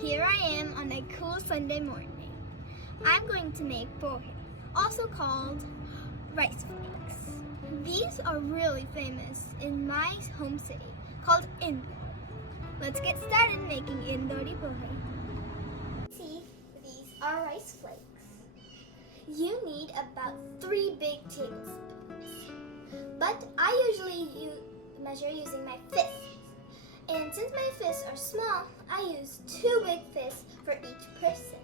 Here I am on a cool Sunday morning. I'm going to make poha, also called rice flakes. These are really famous in my home city called Indore. Let's get started making Indori Poha. See, these are rice flakes. You need about 3 big tablespoons, but I usually measure using my fists. And since my fists are small, I use 2 big fists for each person.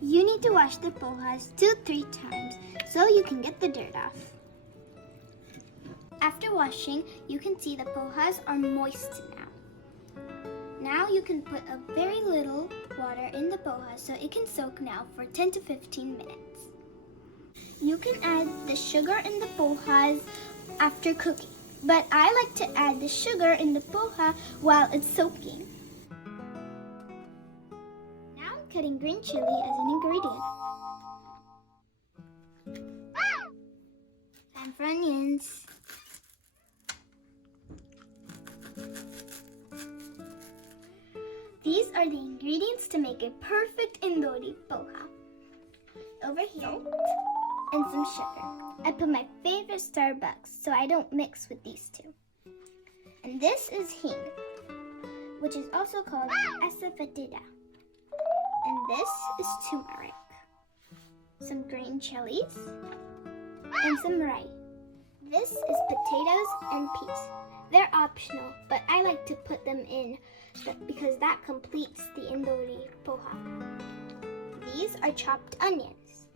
You need to wash the pohas 2-3 times so you can get the dirt off. After washing, you can see the pohas are moist now. Now you can put a very little water in the poha so it can soak now for 10 to 15 minutes. You can add the sugar in the pohas after cooking, but I like to add the sugar in the poha while it's soaking. Now I'm cutting green chili as an ingredient. Time for onions. These are the ingredients to make a perfect Indori Poha. Over here, and some sugar. I put my favorite Starbucks so I don't mix with these two. And this is hing, which is also called asafoetida. And this is turmeric, some green chilies, and some rye. This is potatoes and peas. They're optional, but I like to put them in because that completes the Indori Poha. These are chopped onions.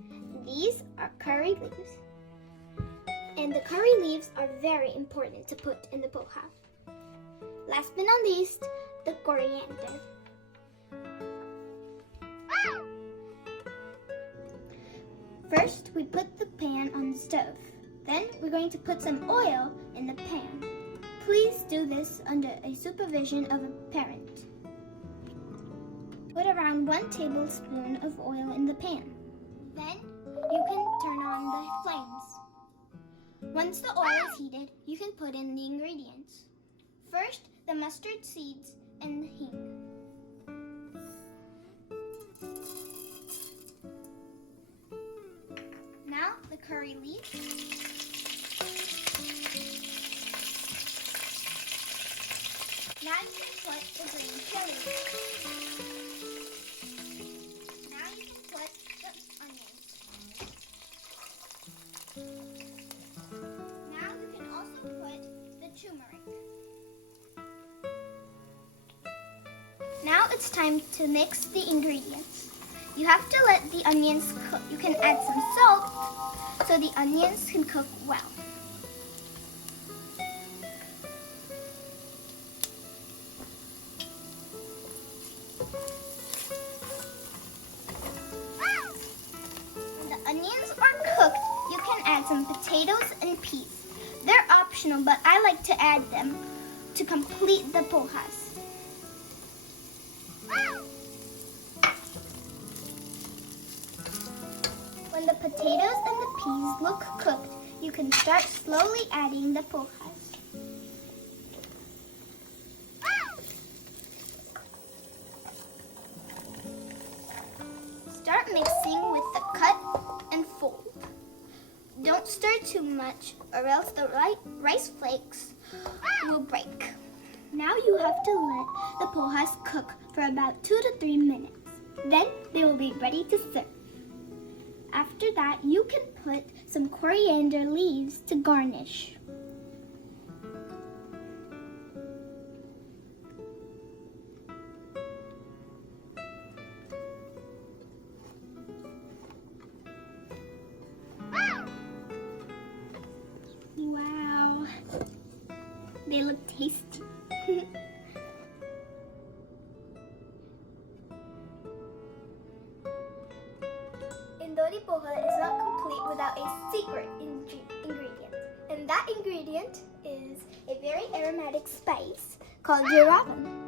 These are curry leaves. And the curry leaves are very important to put in the poha. Last but not least, the coriander. First, we put the pan on the stove. Then, we're going to put some oil in the pan. Please do this under a supervision of a parent. Put around 1 tablespoon of oil in the pan. Then, you can turn on the flames. Once the oil is heated, you can put in the ingredients. First, the mustard seeds and the hing. Now, the curry leaves. Now you can put the green chilies. Now you can put the onions. Now you can also put the turmeric. Now it's time to mix the ingredients. You have to let the onions cook. You can add some salt so the onions can cook well. When the onions are cooked, you can add some potatoes and peas. They're optional, but I like to add them to complete the pohas. When the potatoes and the peas look cooked, you can start slowly adding the pohas. Start mixing with the cut and fold. Don't stir too much or else the rice flakes will break. Now you have to let the pohas cook for about 2 to 3 minutes. Then they will be ready to serve. After that, you can put some coriander leaves to garnish. Wow, they look tasty. Indori Poha is not complete without a secret ingredient. And that ingredient is a very aromatic spice called JEERAVAN.